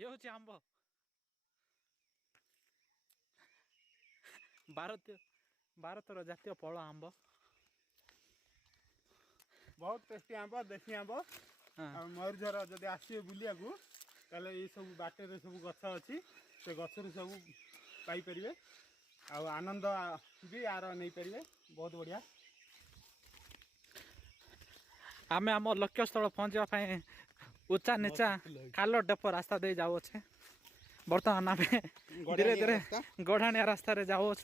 ये हूँ आंब भारतर जातीय फल आंब बहुत टेस्टी आंब देशी आंब मयूरझर जब आसवे बुलिया ताले ये सब बाटे सब गछ अच्छी से गचर सब पाइपर आनंद भी यार नहीं पारे बहुत बढ़िया आम आम लक्ष्य स्थल पहुँचा उच्चा नीचा खाल डेप रास्ता दे जाऊे बर्तमान आम धीरे धीरे गढ़ाणिया रास्ता रे जाऊँ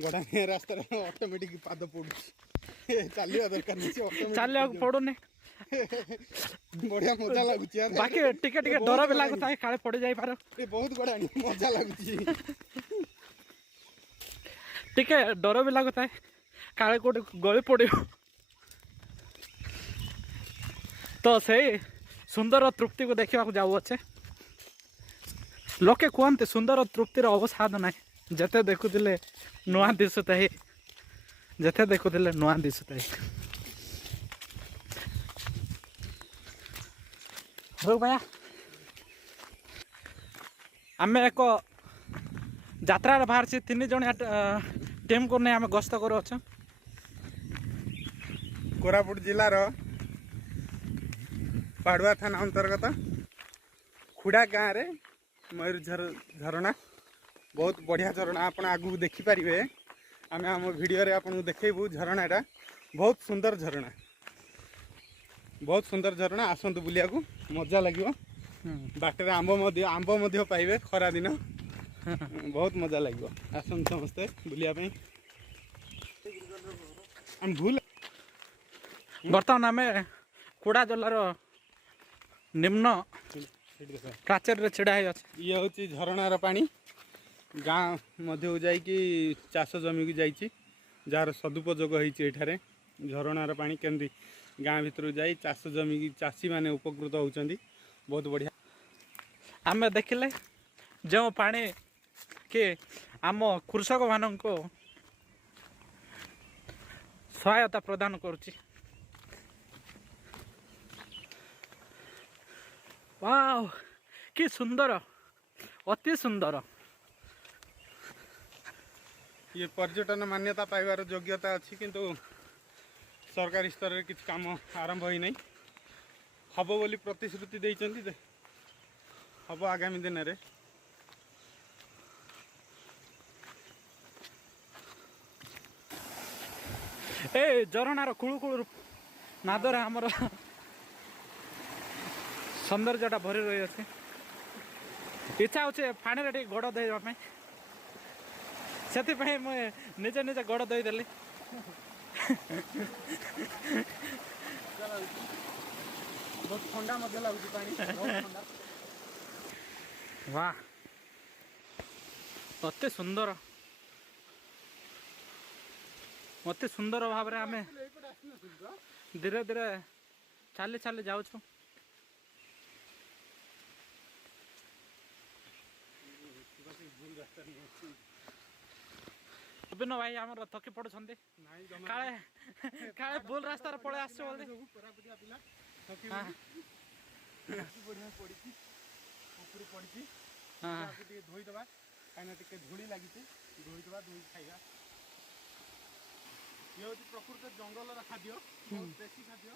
गढ़ाणिया रास्ता ऑटोमेटिक पाद पड़ू चलिया दरकार चलिया पड़ूनी बढ़िया मजा लगुच बाकी टिके टिके डर भी लगता है काले पड़ जाई पारो बहुत गढ़ाणी मजा लगुच टिके डर भी लगता है काले कोटे गली पड़ तो से सुंदर तृप्ति को देखा जाऊे लोके कहते सुंदर तृप्तिर अवसाद ना जिते देखुले नुआ दिशुता ही जिते देखुले नुआ दिशुता ही रुक भाया आम एक यात्रा बाहर से 3 जन टीम को नहीं आम गस्त कर कोरापुट जिलार पाड़ुआ थाना अंतर्गत खुड़ा गाँव में मयूरझर झरणा बहुत बढ़िया झरणा आप आगू देखिपारे आम आम भिडियो रे आपन देखू झरणाटा बहुत सुंदर झरणा आसतु बुलिया को मजा लगे बाटर आंब पाइबे खरा दिन बहुत मजा लगे आसतु समस्ते बुलिया भूल बर्तमान आम खुड़ा जिलार निम्न प्राचीर रे छिड़ा है ये हूँ झरणार पानी गाँ मध्य जाइकी चाष जमी की जाइए जार सदुपयोग होती झरणार पानी केमती गाँ भीतर जाई चाष जमी की चाषी माने उपकृत होती बहुत बढ़िया आम देखिले जो पानी के आम कृषक मान को सहायता प्रदान करुच्ची वाव कि सुंदर अति सुंदर ये पर्यटन मान्यता पाइबार योग्यता अच्छी किंतु सरकारी स्तर में किसी काम आरंभ ही नहीं हम बोली प्रतिश्रुति देते हम आगामी दिन में ए झरणार कुळुकुळु नादर आमर सौंदर्यटा भरी रही अच्छे इच्छा होचे पानी रे गोड़ देवाई से मुझे निजे निजे गोड़ देदेली बहुत ठंडा मजा लगुच पानी वाह अति सुंदर अति सुंदर भाव में आम धीरे धीरे चली चली जाऊँ अभिनव भाई आम थकी पड़ुं काले काले भूल रास्ता पड़े आस धोईदबा कहीं धूली लगी धोईदबा धोई खाइबा ये हूँ प्रकृत जंगल खाद्य देशी खाद्य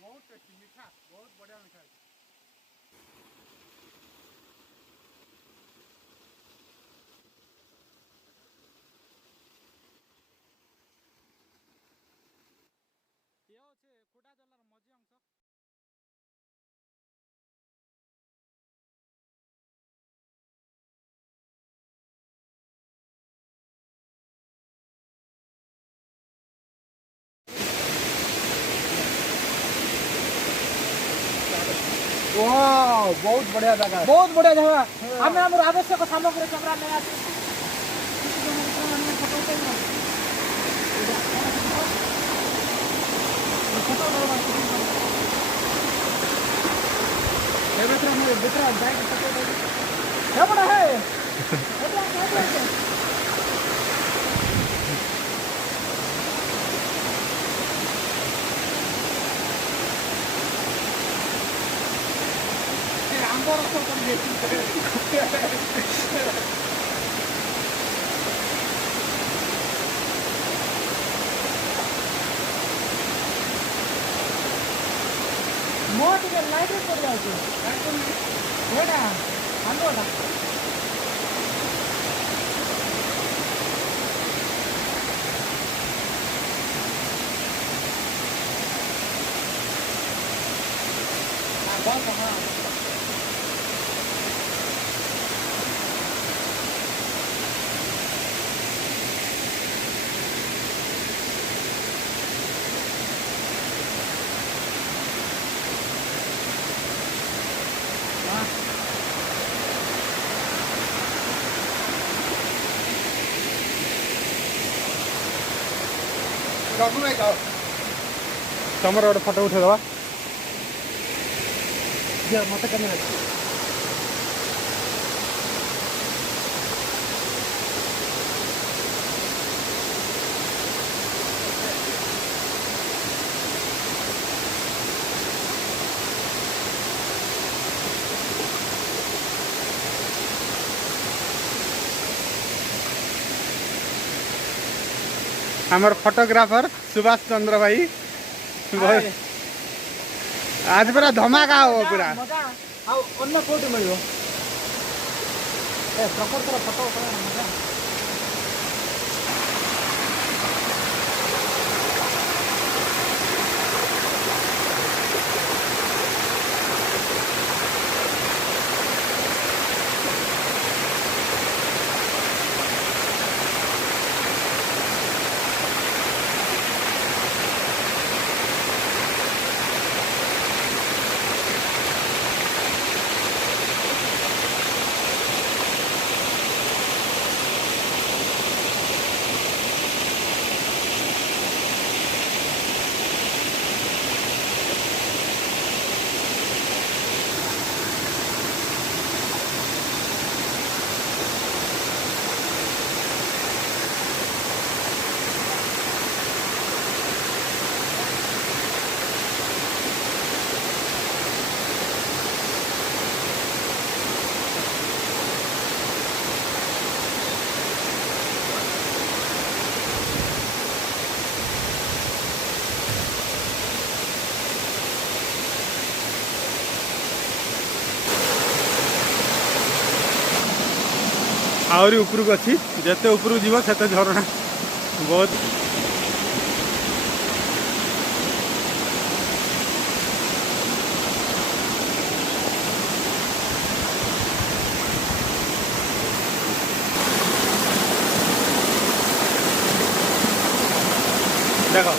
बहुत टेस्टी मीठा बहुत बढ़िया मीठा ये हूँ खुड़ा जिलार मझी अंश बहुत बढ़िया जगह आम आम आवश्यक सामग्री कैमरा नहीं आस ମୋ ଟିକେ ଲାଇଟ୍ରେ ପଡ଼ି ଯାଉଛି ଏଇଟା ଆଲୁଅଟା ବସ ହଁ ତମର ଗୋଟେ ଫଟୋ ଉଠେଇଦେବା ମତେ କ୍ୟାମେରା आमर फोटोग्राफर सुभाष चंद्र भाई आज पूरा धमाका हो पूरा मजा ଆଉ ଅନ୍ୟ କୋଉଠି ମିଳିବ ଏ ପ୍ରକୃତର ଫଟୋ ଉଠାଇବା ମଜା आहरी उपरक अच्छी जिते उपरक जीव से झरणा बहुत देखो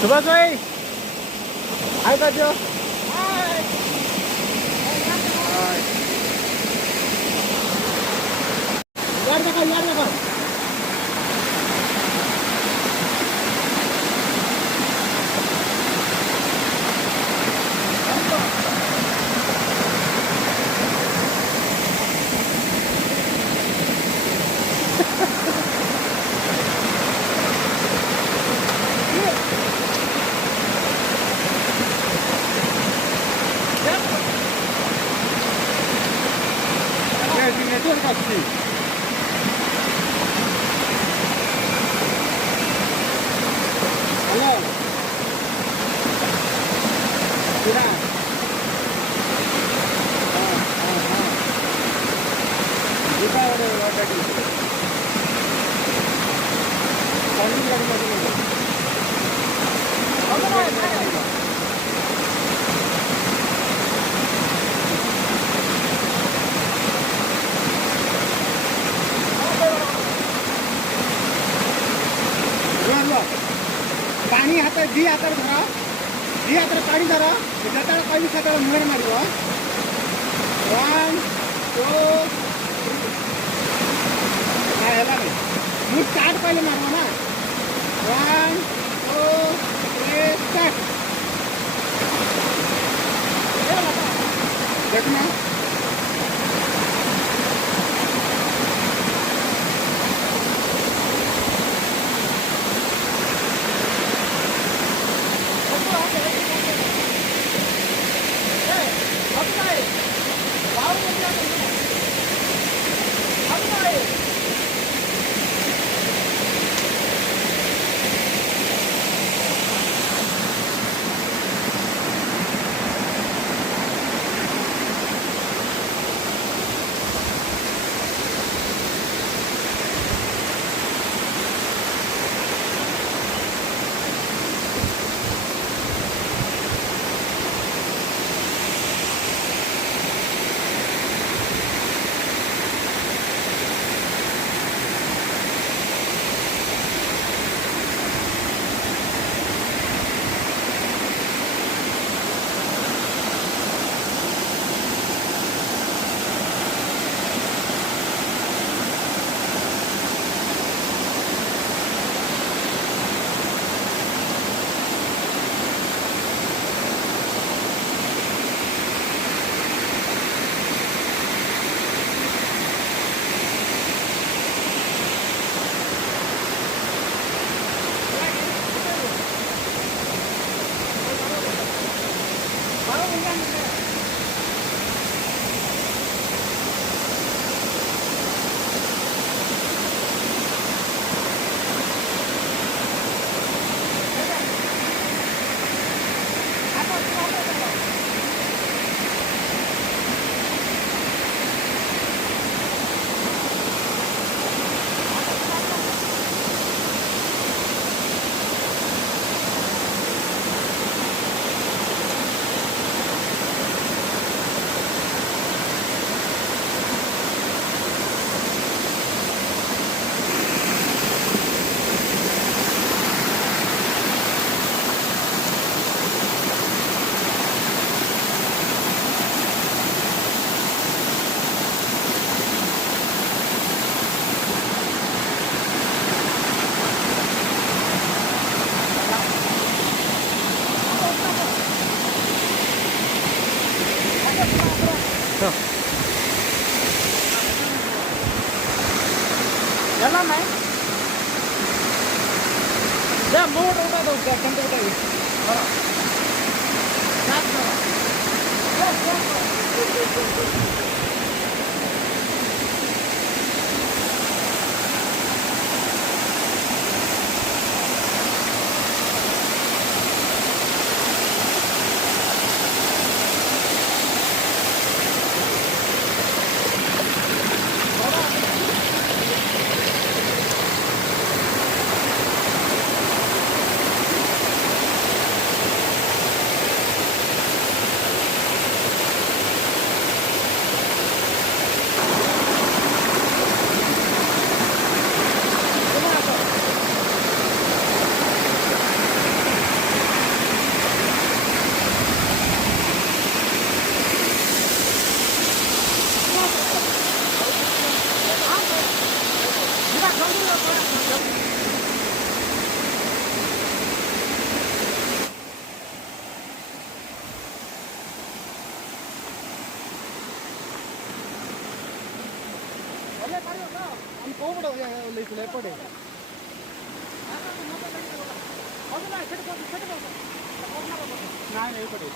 सुभाष भाई हाय काजो यार देखो नेटवर्क अच्छी हेलो पूरा पानी हाथ दी हाथ धरा ଦି ହାତରେ ପାଣି ଧର ଯେତେବେଳେ କହିବି ସେତେବେଳେ ମୁହଁରେ ମାରିବ 1 2 ହେଲାନି ମୁଁ ଷ୍ଟାର୍ଟ କହିଲେ ମାରିବ ନା 1 2 3 ଷ୍ଟାର୍ଟ ଦେଖୁନ ಎಲ್ಲ ಮೈ जा मोट उठा दो कंटे उठा दो ଏପଟେ ନାଇଁ ଏପଟେ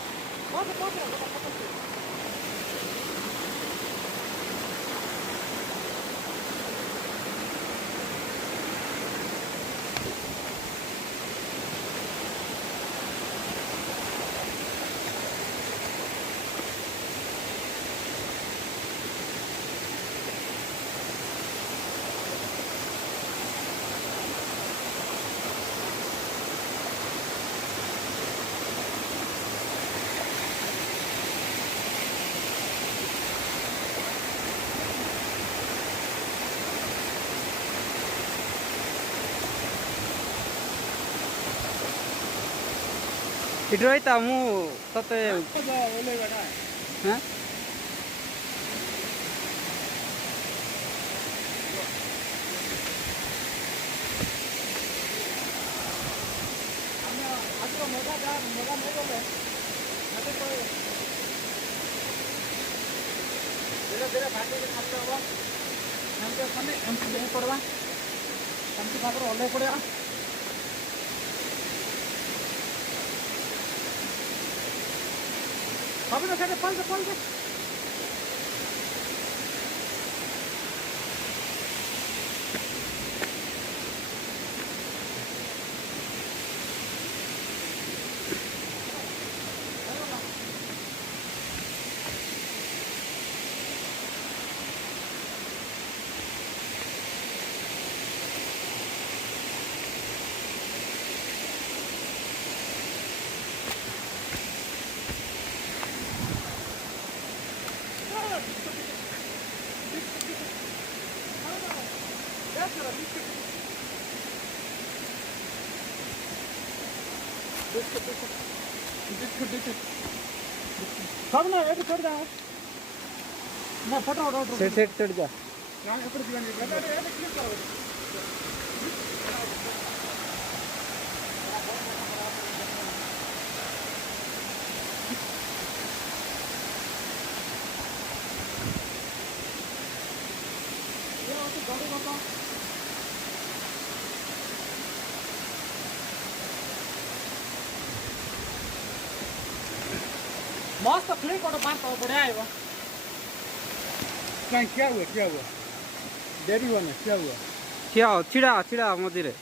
इट रही मु तते हाँ धीरे धीरे भागे खाते हम एमती देह पड़वा एमती भाग ओल्ले पड़ा सब ना साइड पल दे सब ना एक छोड़ जाओ ना फटाफट सेट चढ़ जा ना ऊपर जीवन क्लिक करो मस्त क्लिक करो पास तो बढ़िया आएगा क्या हुआ देरी हुआ ना क्या हुआ क्या छिड़ा छिड़ा मझे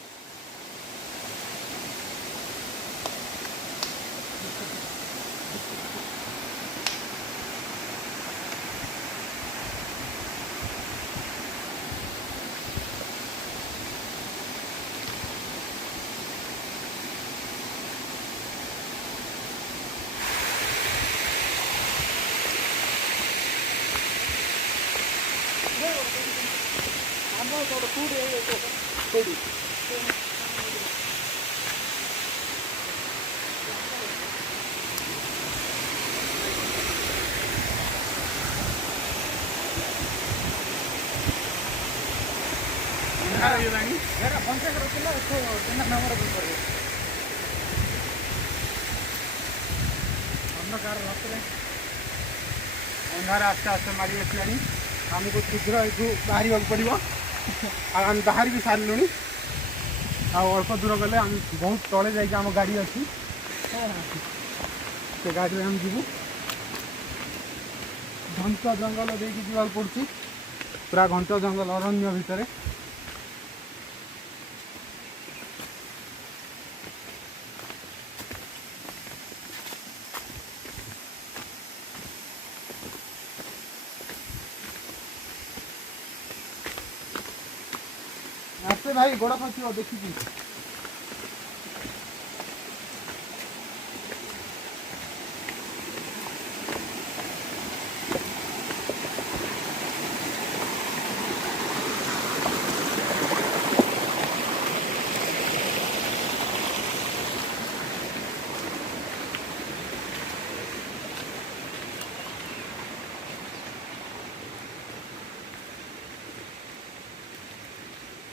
अंधार आस्ते आस्ते मारी आसला आमको शीघ्र यू बाहर पड़ो आम बाहर भी सारू अल्प दूर गले आम बहुत तले जा गाड़ी अच्छी से गाड़ी में हम जीवु घंट जंगल देखिए जीवा पड़ी पूरा घंट जंगल अरण्य भितर आसे भाई गोड़ा खस देखिए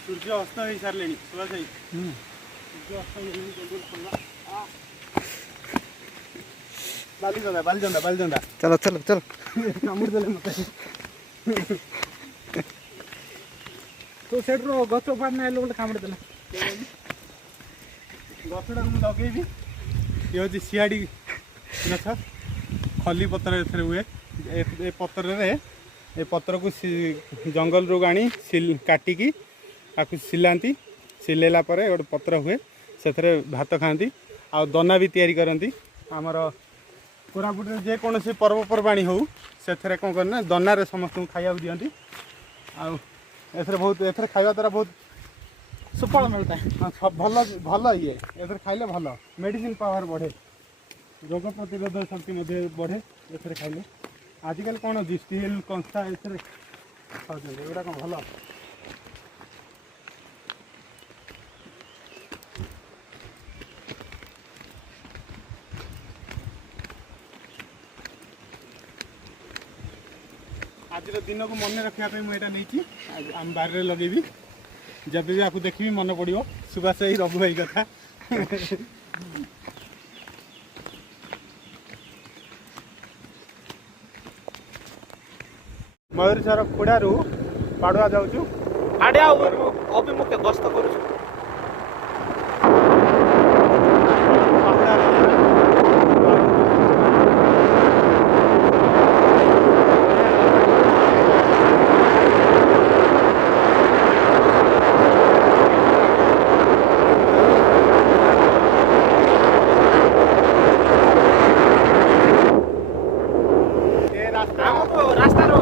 सूर्य अस्त हो सारे सुभाष भाई सूर्य अस्त बाली चलो चलो चलो कामुड़ देले मत तो सेठ रो गच पार ना लोग कामड़ देला गछड़ा मु लगेबी ये होची सियाड़ी गछ खली पत्र एथरे हुए ए पत्र रे ए पत्र को जंगल रो गाणी काटिकी ताकू सिलांती सिलेला परे गोटे पत्र हुए से भात खाती आ दना भी तैयारी करती आमर कोरापुट जेकोसी पर्वपर्वाणी हो से कौन करना दनारे समस्त खाया दिखती आर बहुत ए खावा द्वारा बहुत सुफल मिलता है भल भल ये ए खाइले भल मेडिसिन पावर बढ़े रोग प्रतिरोधक शक्ति बढ़े ए खाइले आजिकल कौन स्टील कंसा ए खाऊँ कौन भल आज दिन को मन रखापी मुझे नहीं आम बारे लगे जब भी आपको देखी मन पड़ो सुभाष भाई रघु भाई कथा मयूरसर खोड़ू पाड़ुआ जाऊँ आड़िया अभिमुखे गस्त करूँ रास्तार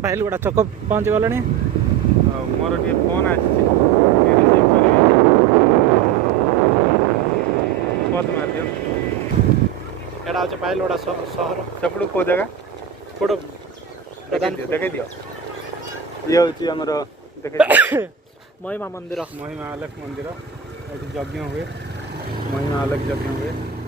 भाईलुगड़ा चक पहुँच गले मोर टे फोन आसी मार एटा हूँ भाईलुगड़ा सहर सेपटू कौ जगह फोटो देखे दियो ये हूँ आमर देखे महिमा मंदिर महिमा आलेख मंदिर ये यज्ञ हुए महिमा आलेख यज्ञ हुए